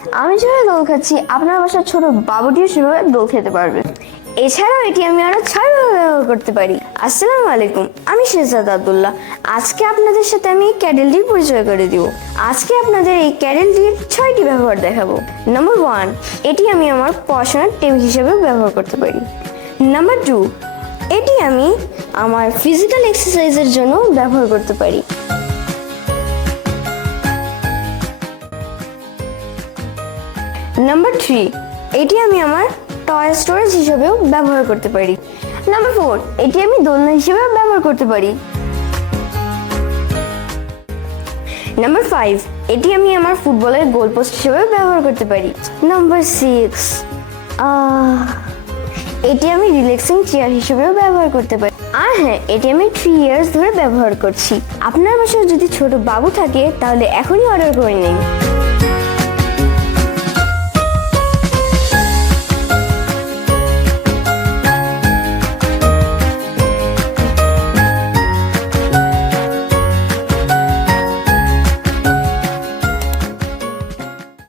আমি যেভাবে দোল খাচ্ছি আপনার বাসার ছোট বাবুটিও সেভাবে দোল খেতে পারবে। এছাড়াও এটি আমি আরো 6ভাবে ব্যবহার করতে পারি। আসসালামু আলাইকুম, আমি শেহজাদ আব্দুল্লাহ। আজকে আপনাদের সাথে আমি ক্যাডেলটির পরিচয় করে দিব। আজকে আপনাদের এই ক্যাডেলটির 6টি ব্যবহার দেখাবো। নাম্বার 1, এটি আমি আমার পড়াশোনার টেবিল হিসেবে ব্যবহার করতে পারি। নাম্বার 2, এটি আমি আমার ফিজিক্যাল এক্সারসাইজের জন্য ব্যবহার করতে পারি। নাম্বার 3, এটি আমি আমার টয় স্টোরেজ হিসেবেও ব্যবহার করতে পারি। নাম্বার 4, এটি আমি দোলনা হিসেবে ব্যবহার করতে পারি। নাম্বার 5, এটি আমি আমার ফুটবলের গোল পোস্ট হিসেবে ব্যবহার করতে পারি। নাম্বার 6, এটি আমি রিল্যাক্সিং চেয়ার হিসেবেও ব্যবহার করতে পারি। আর হ্যাঁ, এটি আমি 3 ইয়ার্স ধরে ব্যবহার করছি। আপনার বাসায় যদি ছোট বাবু থাকে তাহলে এখনই অর্ডার করে নিন।